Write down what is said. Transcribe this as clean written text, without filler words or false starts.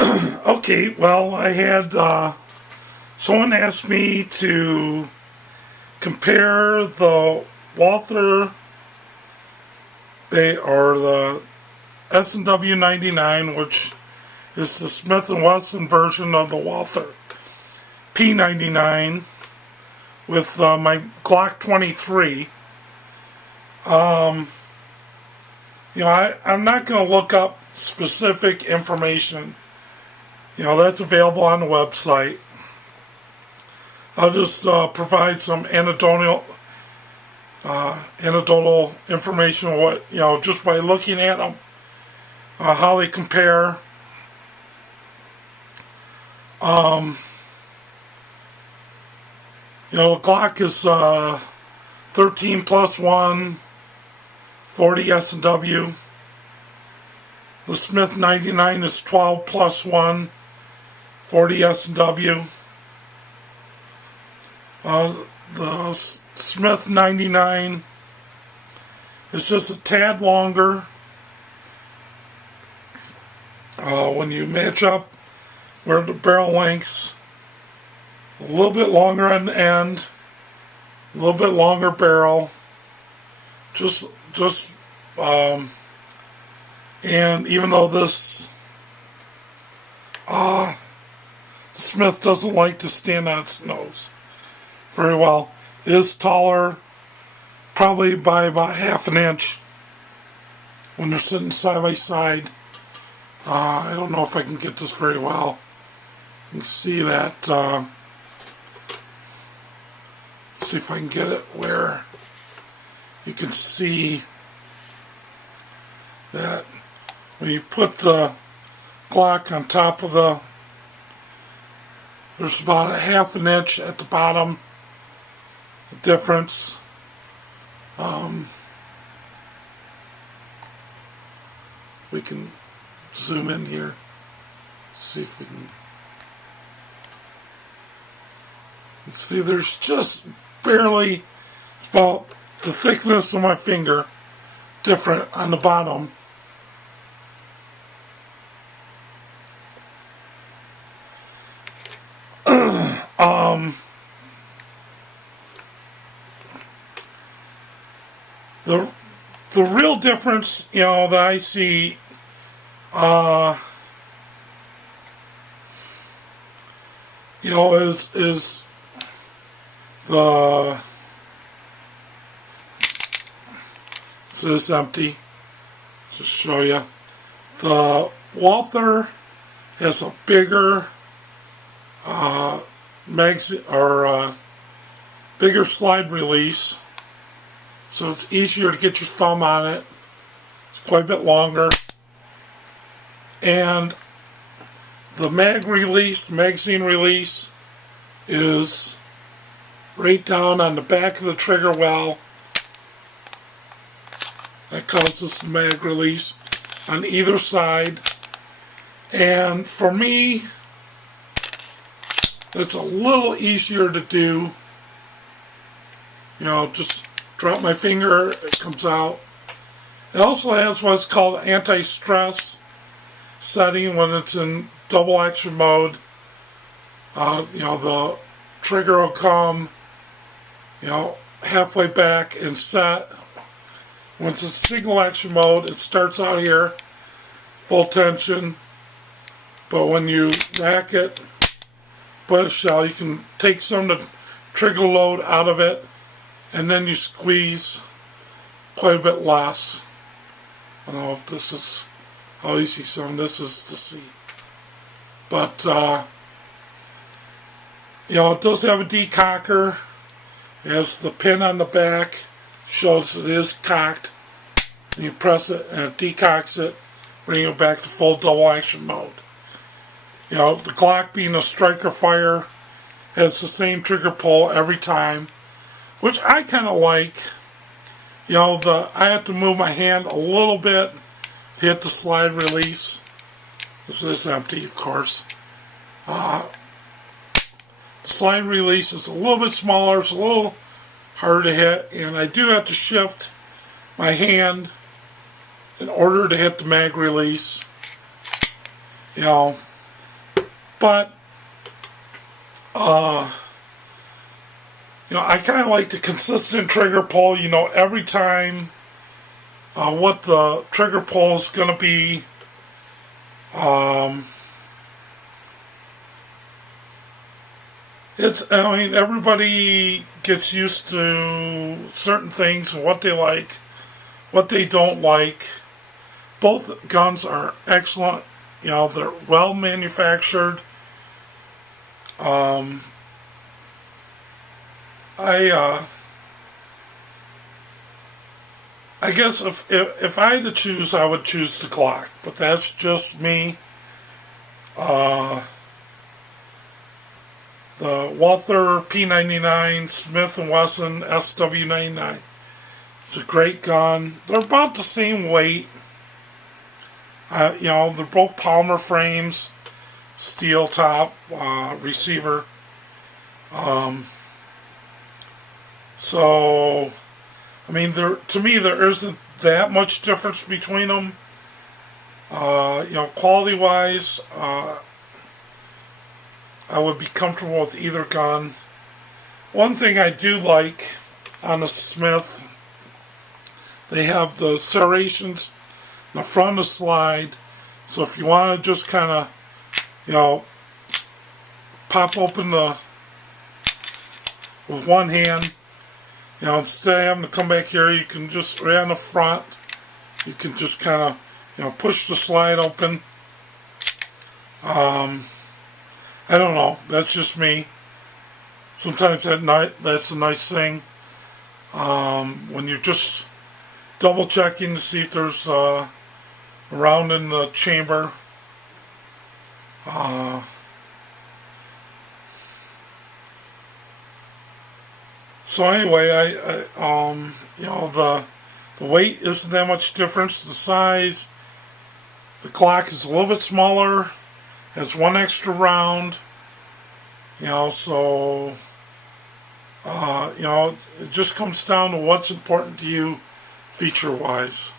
Okay, well, I had someone asked me to compare the Walther or the S&W 99, which is the Smith & Wesson version of the Walther P99, with my Glock 23. I'm not going to look up specific information. That's available on the website. I'll just provide some anecdotal information on what, just by looking at them, how they compare. The Glock is 13 plus 1, 40 S&W. The Smith 99 is 12 plus 1, 40 S&W. The Smith 99 is just a tad longer. When you match up where the barrel lengths, a little bit longer on the end, a little bit longer barrel, and even though this Smith doesn't like to stand on its nose very well, it is taller, probably by about half an inch when they're sitting side by side. I don't know if I can get this very well. You can see that. See if I can get it where you can see that when you put the Glock on top of there's about a half an inch at the bottom, the difference. We can zoom in here, see if we can see there's just barely, it's about the thickness of my finger different on the bottom. The real difference, that I see, is this is empty. Just show you. The Walther has a bigger magazine or bigger slide release, so it's easier to get your thumb on it. It's quite a bit longer, and the magazine release is right down on the back of the trigger well. That causes the mag release on either side. And for me, it's a little easier to do. Just drop my finger, it comes out. It also has what's called anti-stress setting when it's in double action mode. The trigger will come, halfway back and set. Once it's single action mode, it starts out here, full tension. But when you rack it, put a shell, you can take some of the trigger load out of it, and then you squeeze quite a bit less. I don't know if this is how easy some of this is to see. But, it does have a decocker. It has the pin on the back, shows it is cocked. And you press it and it decocks it, bringing it back to full double action mode. The Glock, being a striker fire, has the same trigger pull every time, which I kind of like. I have to move my hand a little bit to hit the slide release. This is empty, of course. The slide release is a little bit smaller, it's a little harder to hit, and I do have to shift my hand in order to hit the mag release. But I kind of like the consistent trigger pull. Every time what the trigger pull is going to be. Everybody gets used to certain things and what they like, what they don't like. Both guns are excellent. They're well manufactured. I guess if I had to choose, I would choose the Glock, but that's just me. The Walther P99 Smith & Wesson SW99. It's a great gun. They're about the same weight. They're both polymer frames, steel top, receiver. So, to me, there isn't that much difference between them. Quality-wise, I would be comfortable with either gun. One thing I do like on the Smith, they have the serrations in the front of the slide. So if you want to just kind of, pop open with one hand, instead of having to come back here, you can just, right on the front, you can just kind of, push the slide open. I don't know. That's just me. Sometimes at night, that's a nice thing. When you're just double checking to see if there's a round in the chamber. So anyway, the weight isn't that much difference. The size, the Glock is a little bit smaller. Has one extra round, so, it just comes down to what's important to you feature-wise.